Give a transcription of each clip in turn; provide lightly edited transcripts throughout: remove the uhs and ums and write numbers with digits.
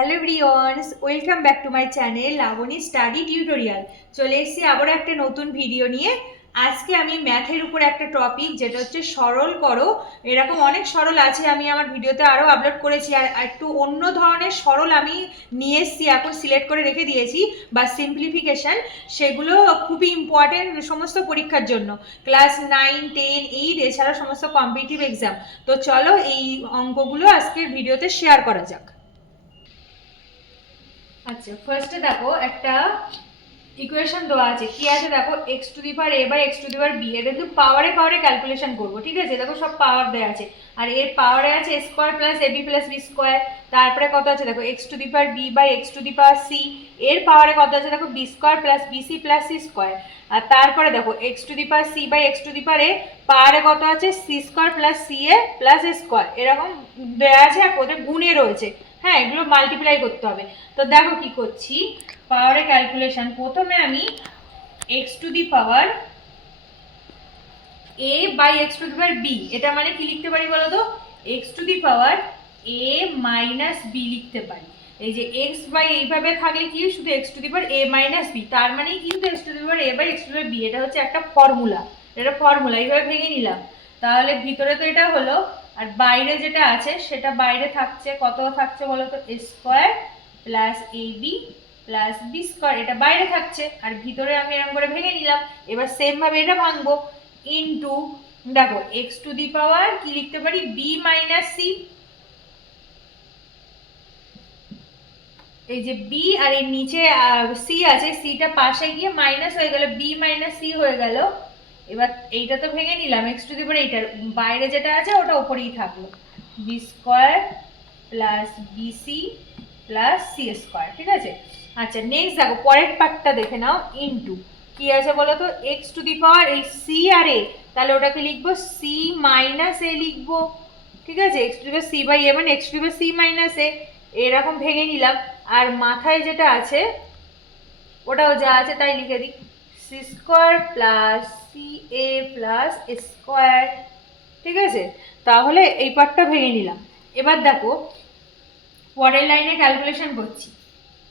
Hello everyones, welcome back to my channel Labani study tutorial. চলে এসেছি আবারও একটা নতুন ভিডিও নিয়ে। আজকে আমি ম্যাথের উপর একটা টপিক, যেটা হচ্ছে সরল করো। এরকম অনেক সরল আছে, আমি আমার ভিডিওতে আরও আপলোড করেছি, আর একটু অন্য ধরনের সরল আমি নিয়ে এসেছি, এখন সিলেক্ট করে রেখে দিয়েছি, বা সিম্পলিফিকেশান। সেগুলো খুবই ইম্পর্টেন্ট সমস্ত পরীক্ষার জন্য, ক্লাস 9, 10, 8 এছাড়া সমস্ত কম্পিটিটিভ এক্সাম। তো চলো এই অঙ্কগুলো আজকের ভিডিওতে শেয়ার করা যাক। আচ্ছা, ফার্স্টে দেখো একটা ইকুয়েশন দেওয়া আছে। কি আছে দেখো, x to the power a by x to the power b। এটা কিন্তু পাওয়ারে পাওয়ারে ক্যালকুলেশন করব, ঠিক আছে? দেখো সব পাওয়ার দেওয়া আছে, আর এর পাওয়ারে আছে a square plus ab plus b square. তারপরে কত আছে দেখো, x to the power b by x to the power c। এর পাওয়ারে কত আছে দেখো, b square plus bc plus c square. আর তারপরে দেখো x to the power c by x to the power a, পাওয়ারে কত আছে c square plus ca plus a square. এরকম দেওয়া আছে, আর ওদের গুণে রয়েছে। হ্যাঁ, এগুলো মাল্টিপ্লাই করতে হবে। তো দেখো কি করছি, পাওয়ারে ক্যালকুলেশন। প্রথমে আমি x to the power a by x to the power b, এটা মানে কি লিখতে পারি বলো তো, x to the power a minus b লিখতে পারি। এই যে x বাই এইভাবে থাকলে কি শুধু x to the power a minus b, তার মানে কিন্তু x to the power a by x to the power b। এটা হচ্ছে একটা ফর্মুলা, এটা ফর্মুলা এইভাবে ভেঙে নিলাম। তাহলে ভিতরে তো এটা হলো, আর বাইরে যেটা আছে সেটা বাইরে থাকছে, কত থাকছে বলো তো, a square plus ab plus B square. এটা বাইরে থাকছে, আর ভিতরে আমি এরকম করে ভেঙে নিলাম। এবার সেম ভাবে এটা ভাঙবো, ইনটু দেখো এক্স টু দি পাওয়ার কি লিখতে পারি, বি মাইনাস সি। এই যে বি আর এর নিচে সি আছে, সিটা পাশে গিয়ে মাইনাস হয়ে গেল, বি মাইনাস সি হয়ে গেল। এবার এইটা তো ভেঙে নিলাম, এক্স টু দি পাওয়ার এইটার বাইরে যেটা আছে ওটা উপরেই থাকলো, B square plus BC plus C square, ঠিক আছে? আচ্ছা, নেক্সট দেখো পরের পার্টটা দেখে নাও, ইনটু কি আছে বলো তো, এক্স টু দি পাওয়ার এই সি আর এ, তাহলে ওটাকে লিখবো সি মাইনাস এ লিখবো, ঠিক আছে? X to the power C by A মানে X to the power C minus A. এরকম ভেঙে নিলাম, আর মাথায় যেটা আছে ওটাও যা আছে তাই লিখে দিই, C square plus C A plus square, ঠিক আছে? তাহলে এই পার্টটা ভেঙে নিলাম। এবার দেখো পরের লাইনে ক্যালকুলেশন করছি,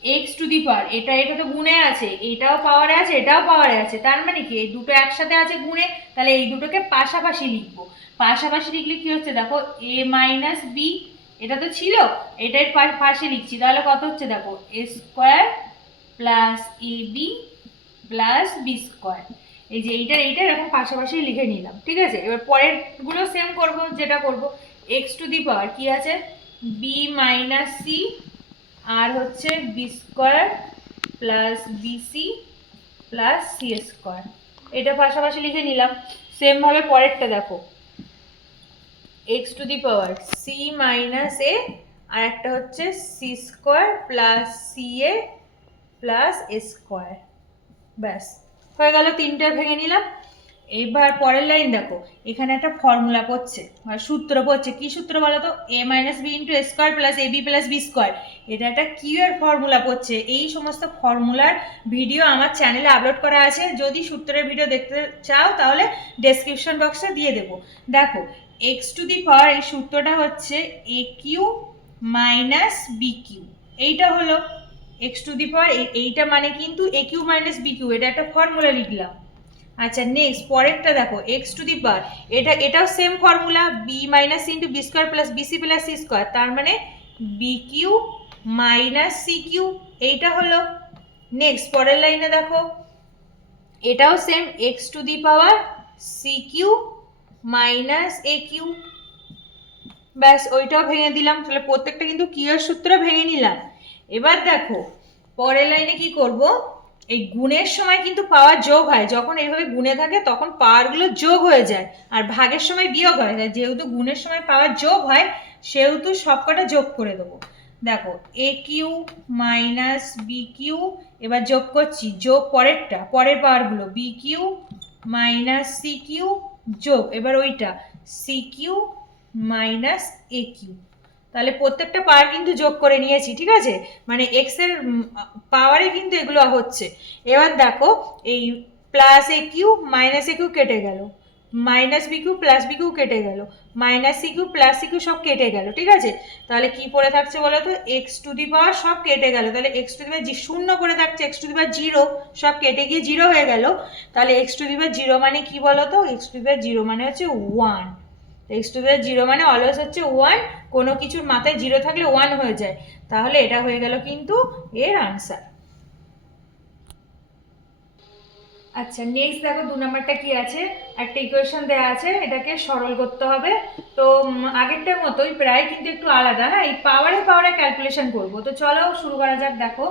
এক্স টু দি পাওয়ার এটা এটা তো গুণে আছে, এটাও পাওয়ারে আছে এটাও পাওয়ারে আছে, তার মানে কি এই দুটো একসাথে আছে গুণে, তাহলে এই দুটোকে পাশাপাশি লিখবো। পাশাপাশি লিখলে কি হচ্ছে দেখো, এ মাইনাস বি, এটা তো ছিল, এটার পাশে লিখছি, তাহলে কত হচ্ছে দেখো, এ square plus A B plus B square. এই যে এইটা এরকম পাশাপাশি লিখে নিলাম, ঠিক আছে? এবার পরের গুলো সেম করবো, যেটা করবো এক্স টু দি পাওয়ার কি আছে, বি মাইনাস সি আর হচ্ছে B square plus BC plus C square, এটা পাশাপাশি লিখে নিলাম। সেম ভাবে পরেরটা দেখো, X to the power C minus A আর একটা হচ্ছে C square plus C A plus A square. ব্যাস হয়ে গেল, তিনটে ভেঙে নিলাম। এইবার পরের লাইন দেখো, এখানে একটা ফর্মুলা পড়ছে, সূত্র পড়ছে। কি সূত্র বলো তো, এ minus B into A square plus A B plus B square. এটা একটা কিউ এর ফর্মুলা পড়ছে। এই সমস্ত ফর্মুলার ভিডিও আমার চ্যানেলে আপলোড করা আছে, যদি সূত্রের ভিডিও দেখতে চাও তাহলে ডেসক্রিপশন বক্সে দিয়ে দেবো। দেখো এক্স টু দি পাওয়ার এই সূত্রটা হচ্ছে এ কিউ মাইনাস বি কিউ, এইটা হলো এক্স টু দি পাওয়ার। এইটা মানে কিন্তু এ কিউ মাইনাস বি কিউ, এটা একটা ফর্মুলা লিখলাম। আচ্ছা, নেক্সট পরেরটা দেখো, এক্স টু দি পাওয়ার এটাও same formula, B minus into B square plus BC plus C square, তার মানে B Q minus C cube, এইটা হলো। নেক্সট পরের লাইনে দেখো, এটাও same, X to the power C Q minus A cube. ব্যাস ওইটাও ভেঙে দিলাম, তাহলে প্রত্যেকটা কিন্তু কিউয়ের সূত্র ভেঙে নিলাম। এবার দেখো পরের লাইনে কি করব, এই গুণের সময় কিন্তু পাওয়ার যোগ হয়, যখন এইভাবে গুণে থাকে তখন পাওয়ারগুলো যোগ হয়ে যায়, আর ভাগের সময় বিয়োগ হয়। যেহেতু গুণের সময় পাওয়ার যোগ হয় সেহেতু সবকটা যোগ করে দেবো। দেখো A Q minus B Q, এবার যোগ করছি, যোগ পরেরটা, পরের পাওয়ারগুলো B Q minus C Q যোগ এবার ওইটা C Q minus A Q. তাহলে প্রত্যেকটা পাওয়ার কিন্তু যোগ করে নিয়েছি, ঠিক আছে? মানে এক্স এর পাওয়ারে কিন্তু এগুলো হচ্ছে। এবার দেখো এই plus A Q minus A cube কেটে গেল, minus B cube plus B cube কেটে গেল, minus C cube plus C cube সব কেটে গেল, ঠিক আছে। তাহলে কি পড়ে থাকছে বলো তো, এক্স টু দি পাওয়ার সব কেটে গেল, তাহলে এক্স টু দি পাওয়ার শূন্য করে থাকছে, x to the power zero সব কেটে গিয়ে জিরো হয়ে গেল। তাহলে x to the power zero মানে কি বলো তো, X to the power zero মানে হচ্ছে one. X to the power zero মানে অলওয়েজ হচ্ছে ওয়ান, কোনো কিছুর মাথায় জিরো থাকলে ওয়ান হয়ে যায়। তাহলে এটা হয়ে গেল কিন্তু এর আনসার। আচ্ছা নেক্সট দেখো 2 নাম্বারটা কি আছে, একটা ইকুয়েশন দেওয়া আছে, এটাকে সরল করতে হবে। তো আগেরটার মতোই প্রায়, কিন্তু একটু আলাদা। হ্যাঁ, এই পাওয়ারে পাওয়ারে ক্যালকুলেশন করব। তো চলো শুরু করা যাক। দেখো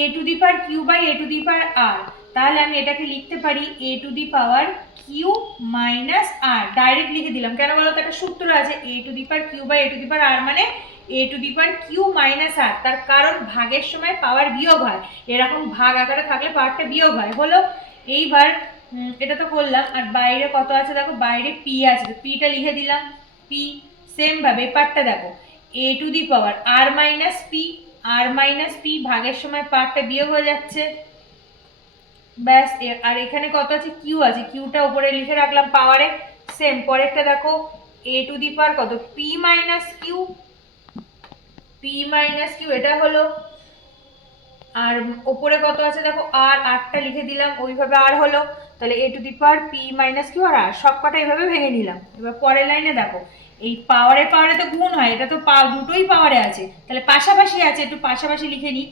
A to the power Q by A to the power R, তাহলে আমি এটাকে লিখতে পারি A to the power Q minus R, direct লিখে দিলাম। কেন বলো তো, একটা সূত্র আছে A to the power Q by A to the power R মানে A to the power Q minus R, তার কারণ ভাগের সময় পাওয়ার বিয়োগ হয়, এরকম ভাগ আকারে থাকলে পাওয়ারটা বিয়োগ হয়। হলো, এইবার এটা তো করলাম। আর বাইরে কত আছে দেখো, বাইরে পি আছে, তো পিটা লিখে দিলাম পি। সেম ভাবে পার্টটা দেখো, A to the power R minus P, R minus P ভাগের সময় পার্টটা বিয়োগ হয়ে যাচ্ছে, ব্যাস। আর এখানে কত আছে, কিউ আছে, কিউটা উপরে লিখে রাখলাম পাওয়ারে। সেম পরেরটা দেখো, এ টু দি পাওয়ার কত, P minus Q, P minus Q এটা হলো। আর ওপরে কত আছে দেখো, আর আরটা লিখে দিলাম, ওইভাবে আর হলো। তাহলে A to the power P minus Q R আর, সব কটা এইভাবে ভেঙে নিলাম। এবার পরের লাইনে দেখো, এই পাওয়ারে পাওয়ারে তো গুণ হয়, এটা তো দুটোই পাওয়ারে আছে, তাহলে পাশাপাশি আছে, একটু পাশাপাশি লিখে নিই।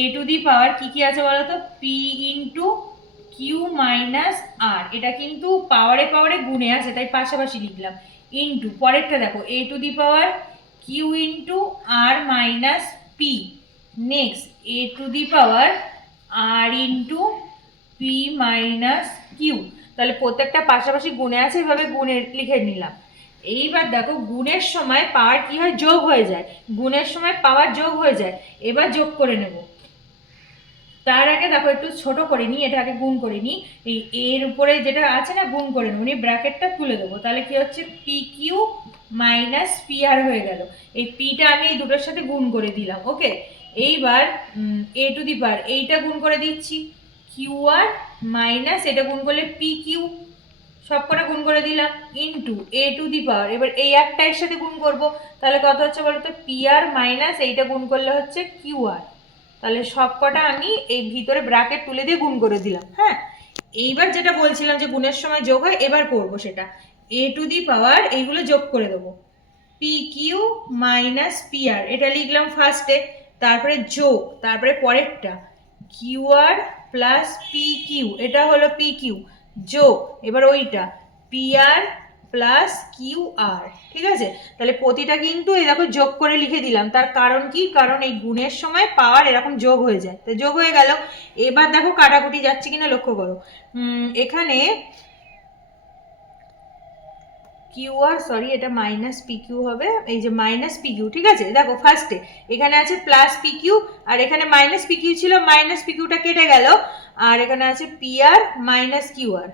এ টু দি পাওয়ার কি কি আছে বলো তো, পি ইন্টু কিউ মাইনাস আর, এটা কিন্তু পাওয়ারে পাওয়ারে গুণে আছে, তাই পাশাপাশি লিখলাম। ইন্টু পরেরটা দেখো, A to the power Q into R minus P, next A to the power R into P minus Q. তাহলে প্রত্যেকটা পাশাপাশি গুণে আছে, এভাবে গুণের লিখে নিলাম। এইবার দেখো গুণের সময় পাওয়ার কি হয়, যোগ হয়ে যায়, গুণের সময় পাওয়ার যোগ হয়ে যায়। এবার যোগ করে নেব, তার আগে দেখো একটু ছোট করে নিই, এটা আগে গুণ করে নিই। এই এর উপরে যেটা আছে না, গুণ করে নেব, নিয়ে ব্র্যাকেটটা তুলে দেবো। তাহলে কি হচ্ছে, পি কিউ মাইনাস পি আর হয়ে গেল। এই পিটা আমি এই দুটোর সাথে গুণ করে দিলাম। ওকে, এইবার এ টু দি পাওয়ার এইটা গুণ করে দিচ্ছি, কিউ আর মাইনাস এটা গুণ করলে পি কিউ, সব কটা গুণ করে দিলাম। ইন্টু এ টু দি পাওয়ার, এবার এই একটা এর সাথে গুণ করব, তাহলে কত হচ্ছে বলতো, পি আর মাইনাস এইটা গুণ করলে হচ্ছে কিউ আর। তাহলে সব কটা আমি এই ভিতরে ব্র্যাকেট তুলে দিয়ে গুণ করে দিলাম। হ্যাঁ, এইবার যেটা বলছিলাম যে গুণের সময় যোগ হয়, এবার করবো সেটা। এ টু দি পাওয়ার এইগুলো যোগ করে দেবো, পি কিউ মাইনাস পি আর এটা লিখলাম ফার্স্টে, তারপরে যোগ, তারপরে পরেরটা Q R plus P Q, এটা হলো পি কিউ যোগ, এবার ওইটা P R plus Q R, ঠিক আছে। তাহলে প্রতিটা কিন্তু এই দেখো যোগ করে লিখে দিলাম, তার কারণ কি, কারণ এই গুণের সময় পাওয়ার এরকম যোগ হয়ে যায়, তো যোগ হয়ে গেল। এবার দেখো কাটাকুটি যাচ্ছে কিনা লক্ষ্য করো, এখানে কিউ আর, সরি এটা মাইনাস পি কিউ হবে, এই যে মাইনাস পি কিউ, ঠিক আছে। দেখো ফার্স্টে এখানে আছে প্লাস পি কিউ, আর এখানে মাইনাস পি কিউ ছিল, মাইনাস পি কিউটা কেটে গেল, আর এখানে আছে পি আর মাইনাস কিউ আর,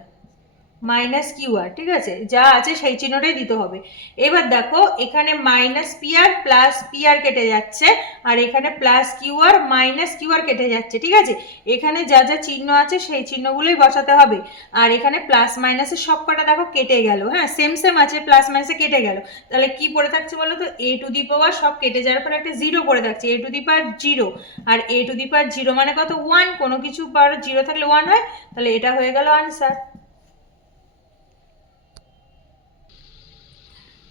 মাইনাস কিউ আর, ঠিক আছে, যা আছে সেই চিহ্নটাই দিতে হবে। এবার দেখো এখানে মাইনাস পি আর প্লাস পি আর কেটে যাচ্ছে, আর এখানে plus Q R minus Q আর কেটে যাচ্ছে, ঠিক আছে। এখানে যা যা চিহ্ন আছে সেই চিহ্নগুলোই বসাতে হবে। আর এখানে প্লাস মাইনাসের সব কটা দেখো কেটে গেল, হ্যাঁ সেম সেম আছে, প্লাস মাইনাসে কেটে গেল। তাহলে কি পড়ে থাকছে বলো তো, এ টু দি পাওয়ার সব কেটে যাওয়ার পর একটা জিরো পড়ে থাকছে, A to the power zero. আর A to the power zero মানে কত, ওয়ান, কোনো কিছু পাওয়ার জিরো থাকলে ওয়ান হয়, তাহলে এটা হয়ে গেল আনসার।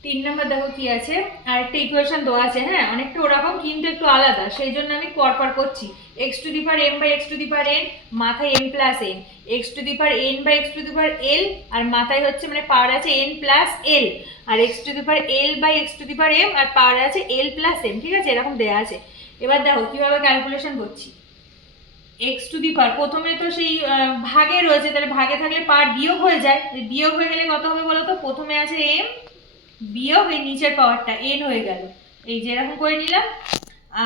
3 নম্বর দেখো কি আছে, আরেকটা ইকুয়েশন দেওয়া আছে, হ্যাঁ অনেকটা ওরকম কিন্তু একটু আলাদা, সেই জন্য আমি পরপর করছি। X to the power M by X to the power N, মাথায় M plus N, X to the power N by X to the power L, আর মাথায় হচ্ছে মানে পাওয়ার আছে এন প্লাস এল, আর X to the power L by X to the power M, আর power আছে L plus M, ঠিক আছে, এরকম দেওয়া আছে। এবার দেখো কিভাবে ক্যালকুলেশন করছি। এক্স টু দি পাওয়ার প্রথমে তো সেই ভাগে রয়েছে, তাহলে ভাগে থাকলে পাওয়ার বিয়োগ হয়ে যায়, বিয়োগ হয়ে গেলে কত হবে বলো তো, প্রথমে আছে এম বিয়োগ এই নিচের পাওয়ারটা এন হয়ে গেল, এই যে এরকম করে নিলাম।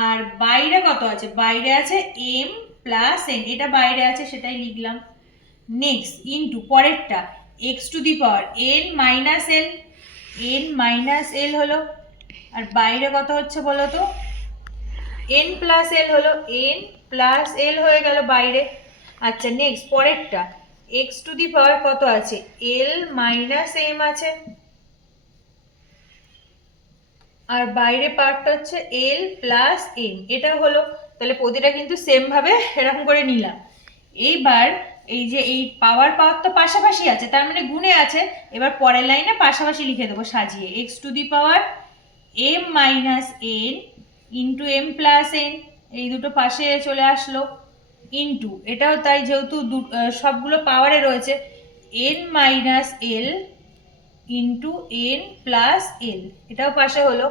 আর বাইরে কত আছে, বাইরে আছে এম প্লাস এন, এটা বাইরে আছে সেটাই লিখলাম। নেক্সট ইন্টু পরেরটা X to the power N minus L, N minus L হলো, আর বাইরে কত হচ্ছে বলো তো, এন প্লাস এল হলো, এন প্লাস এল হয়ে গেল বাইরে। আচ্ছা নেক্সট পরেরটা এক্স টু দি পাওয়ার কত আছে, এল মাইনাস এম আছে, আর বাইরে পার্টটা হচ্ছে এল প্লাস এম, এটা হলো। তাহলে প্রতিটা কিন্তু সেম ভাবে এরকম করে নিলাম। এইবার এই যে এই পাওয়ার তো পাশাপাশি আছে, তার মানে গুণে আছে। এবার পরের লাইনে পাশাপাশি লিখে দেবো সাজিয়ে, X to the power M minus N into M plus N, এই দুটো পাশে চলে আসলো, ইন্টু এটাও তাই, যেহেতু সবগুলো পাওয়ারে রয়েছে, N minus L into N plus এল, এটাও পাশে হলো,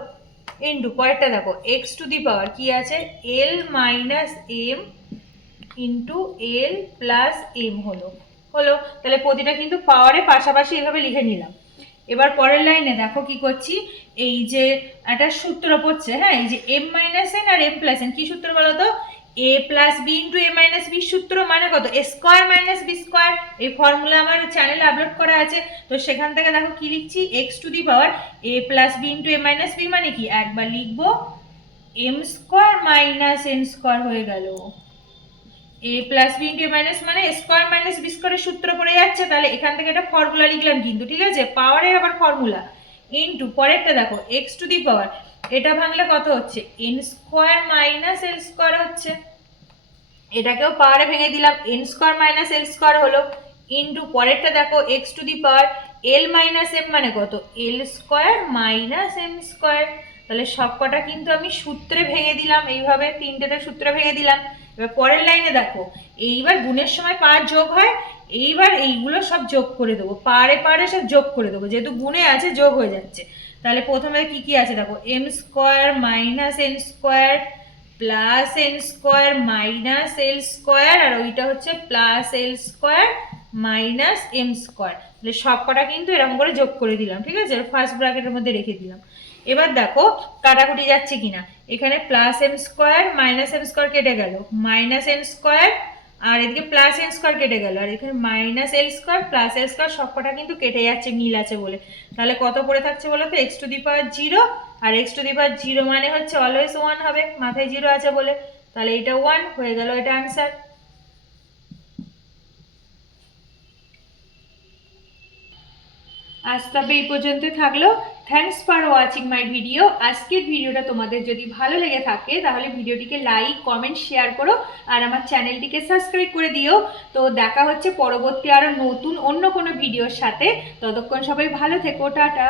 ইন্টু পরেরটা দেখো এক্স টু দি পাওয়ার কি আছে, এল minus M into L plus M হলো। তাহলে প্রতিটা কিন্তু পাওয়ারে পাশাপাশি এভাবে লিখে নিলাম। এবার পরের লাইনে দেখো কি করছি, এই যে একটা সূত্র পড়ছে, হ্যাঁ, এই যে এম মাইনাস এন আর এম প্লাস এন, কি সূত্র বলো তো, A plus B into A minus B সূত্র, মানে কত, A square minus B square. এই ফর্মুলা আমার চ্যানেলে আপলোড করা আছে, তো সেখান থেকে দেখো কি লিখছি, X to the power A plus B into A minus B, মানে কি একবার লিখবো M square minus N square হয়ে গেল, A plus B into A minus মানে স্কোয়ার মাইনাস বি স্কোয়ারের সূত্র পড়ে যাচ্ছে, তাহলে এখান থেকে একটা ফর্মুলা লিখলাম কিন্তু, ঠিক আছে, পাওয়ারের আবার ফর্মুলা, ইন্টু পরেরটা দেখো এক্স টু দি পাওয়ার, এটা ভাঙলে কত হচ্ছে, N square minus L square হচ্ছে, এটাকেও পাওয়ারে ভেঙে দিলাম, N square minus L square হলো, ইন্টু পরেরটা দেখো X to the power L minus M, মানে কত, L square minus M square. তাহলে সবকটা কিন্তু আমি সূত্রে ভেঙে দিলাম, এইভাবে তিনটেতে সূত্রে ভেঙে দিলাম। এবার পরের লাইনে দেখো, এইবার গুণের সময় পাওয়ার যোগ হয়, এইবার এইগুলো সব যোগ করে দেবো, পারে পারে সব যোগ করে দেবো, যেহেতু গুণে আছে যোগ হয়ে যাচ্ছে। তাহলে প্রথমে কি কি আছে দেখো, M square minus N square plus N square minus L square, আর ওইটা হচ্ছে plus L square minus M square. তাহলে সবকটা কিন্তু এরকম করে যোগ করে দিলাম, ঠিক আছে, ফার্স্ট ব্র্যাকেটের মধ্যে রেখে দিলাম। এবার দেখো কাটাকুটি যাচ্ছে কিনা, এখানে plus M square minus M square কেটে গেল, মাইনাস এন স্কোয়ার, আর এদিকে প্লাস এন স্কোয়ার কেটে গেল, আর এখানে minus L square plus L square, সবকটা কিন্তু কেটে যাচ্ছে মিল আছে বলে। তাহলে কত পড়ে থাকছে বলো তো, X to the power zero, আর X to the power zero মানে হচ্ছে অলওয়েজ ওয়ান হবে, মাথায় জিরো আছে বলে, তাহলে এটা ওয়ান হয়ে গেল, এটা আনসার। আজ তবে এই পর্যন্ত থাকলো। Thanks for watching my video. আজকের ভিডিওটা তোমাদের যদি ভালো লেগে থাকে তাহলে ভিডিওটিকে লাইক কমেন্ট শেয়ার করো, আর আমার চ্যানেলটিকে সাবস্ক্রাইব করে দিও। তো দেখা হচ্ছে পরবর্তী আরো নতুন অন্য কোনো ভিডিওর সাথে, ততক্ষণ সবাই ভালো থেকো, টাটা।